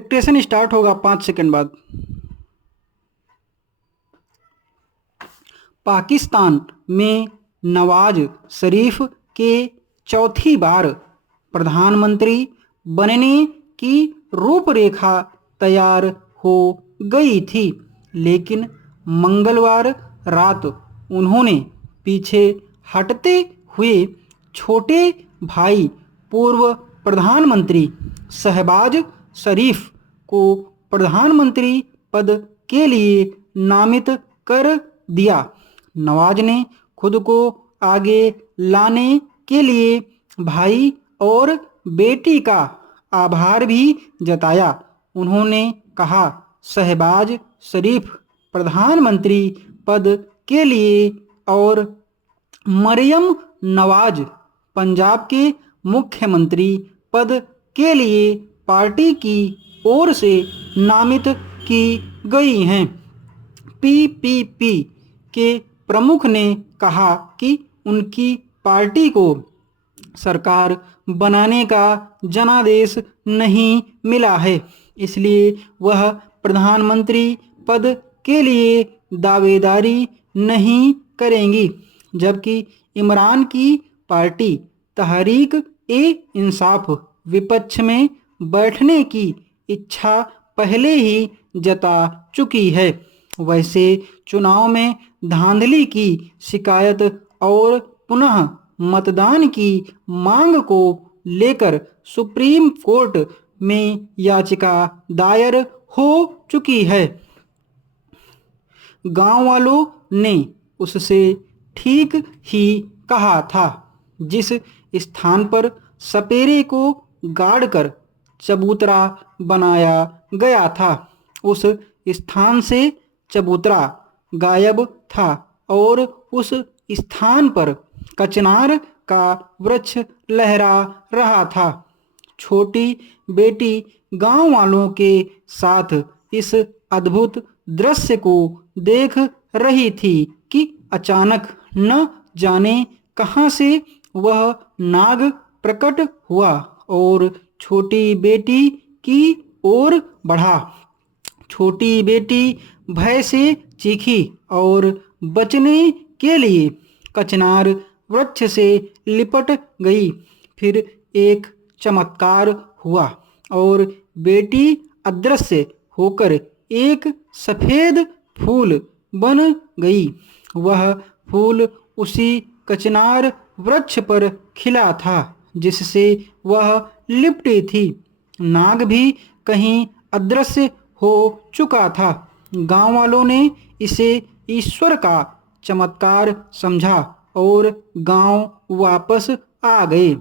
Dictation start होगा 5 second बाद। पाकिस्तान में नवाज शरीफ के चौथी बार प्रधानमंत्री बनने की रूपरेखा तैयार हो गई थी, लेकिन मंगलवार रात उन्होंने पीछे हटते हुए छोटे भाई पूर्व प्रधानमंत्री शहबाज शरीफ को प्रधानमंत्री पद के लिए नामित कर दिया। नवाज ने खुद को आगे लाने के लिए भाई और बेटी का आभार भी जताया। उन्होंने कहा, शहबाज शरीफ प्रधानमंत्री पद के लिए और मरियम नवाज पंजाब के मुख्यमंत्री पद के लिए पार्टी की ओर से नामित की गई हैं। पीपीपी के प्रमुख ने कहा कि उनकी पार्टी को सरकार बनाने का जनादेश नहीं मिला है, इसलिए वह प्रधानमंत्री पद के लिए दावेदारी नहीं करेंगी, जबकि इमरान की पार्टी तहरीक ए इंसाफ विपक्ष में बैठने की इच्छा पहले ही जता चुकी है। वैसे चुनाव में धांधली की शिकायत और पुनः मतदान की मांग को लेकर सुप्रीम कोर्ट में याचिका दायर हो चुकी है। गांव वालों ने उससे ठीक ही कहा था। जिस स्थान पर सपेरे को गाड़कर चबूतरा बनाया गया था, उस स्थान से चबूतरा गायब था और उस स्थान पर कचनार का वृक्ष लहरा रहा था। छोटी बेटी गांव वालों के साथ इस अद्भुत दृश्य को देख रही थी कि अचानक न जाने कहां से वह नाग प्रकट हुआ और छोटी बेटी की ओर बढ़ा। छोटी बेटी भय से चीखी और बचने के लिए कचनार वृक्ष से लिपट गई। फिर एक चमत्कार हुआ और बेटी अदृश्य होकर एक सफेद फूल बन गई। वह फूल उसी कचनार वृक्ष पर खिला था जिससे वह लिपटी थी। नाग भी कहीं अदृश्य हो चुका था। गांव वालों ने इसे ईश्वर का चमत्कार समझा और गांव वापस आ गए।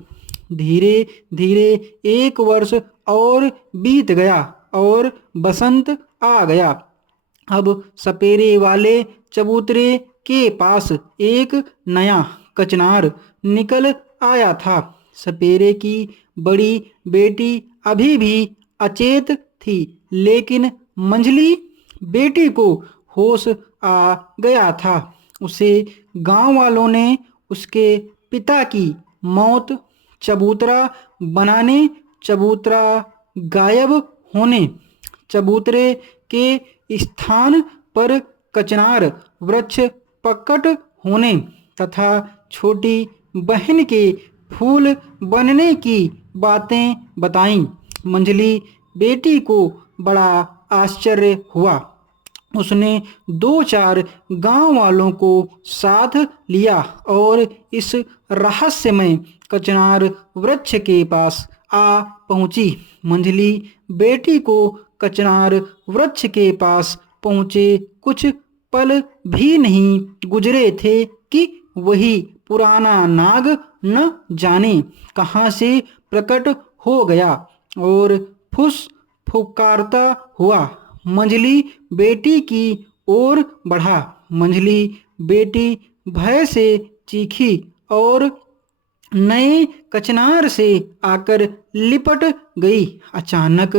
धीरे धीरे 1 वर्ष और बीत गया और बसंत आ गया। अब सपेरे वाले चबूतरे के पास एक नया कचनार निकल आया था। सपेरे की बड़ी बेटी अभी भी अचेत थी, लेकिन मंझली बेटी को होश आ गया था। उसे गांव वालों ने उसके पिता की मौत, चबूतरा बनाने, चबूतरा गायब होने, चबूतरे के स्थान पर कचनार वृक्ष प्रकट होने तथा छोटी बहन के फूल बनने की बातें बताईं। मंझली बेटी को बड़ा आश्चर्य हुआ। उसने 2-4 गांव वालों को साथ लिया और इस रहस्यमय कचनार वृक्ष के पास आ पहुंची। मंझली बेटी को कचनार वृक्ष के पास पहुंचे कुछ पल भी नहीं गुजरे थे कि वही पुराना नाग न जाने कहां से प्रकट हो गया और फुस फुकारता हुआ मंझली बेटी की ओर बढ़ा। मंझली बेटी भय से चीखी और नए कचनार से आकर लिपट गई। अचानक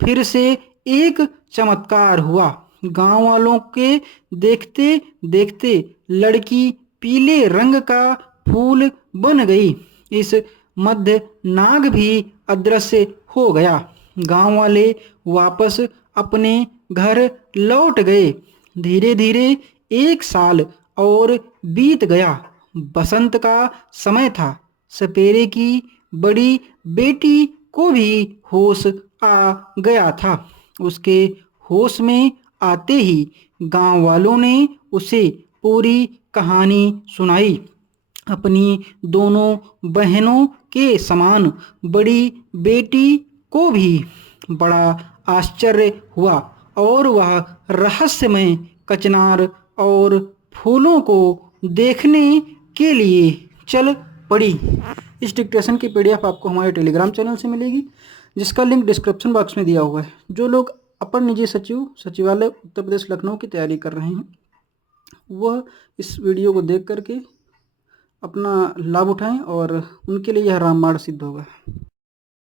फिर से एक चमत्कार हुआ। गांव वालों के देखते देखते लड़की पीले रंग का फूल बन गई। इस मध्य नाग भी अदृश्य हो गया। गांव वाले वापस अपने घर लौट गए। धीरे धीरे 1 साल और बीत गया। बसंत का समय था। सपेरे की बड़ी बेटी को भी होश आ गया था। उसके होश में आते ही गांव वालों ने उसे पूरी कहानी सुनाई। अपनी दोनों बहनों के समान बड़ी बेटी को भी बड़ा आश्चर्य हुआ और वह रहस्यमय कचनार और फूलों को देखने के लिए चल पड़ी। इस डिक्टेशन की पीडीएफ आपको हमारे टेलीग्राम चैनल से मिलेगी, जिसका लिंक डिस्क्रिप्शन बॉक्स में दिया हुआ है। जो लोग अपर निजी सचिव सचिवालय उत्तर प्रदेश लखनऊ की तैयारी कर रहे हैं वह इस वीडियो को देख करके अपना लाभ उठाएं और उनके लिए यह रामबाण सिद्ध होगा।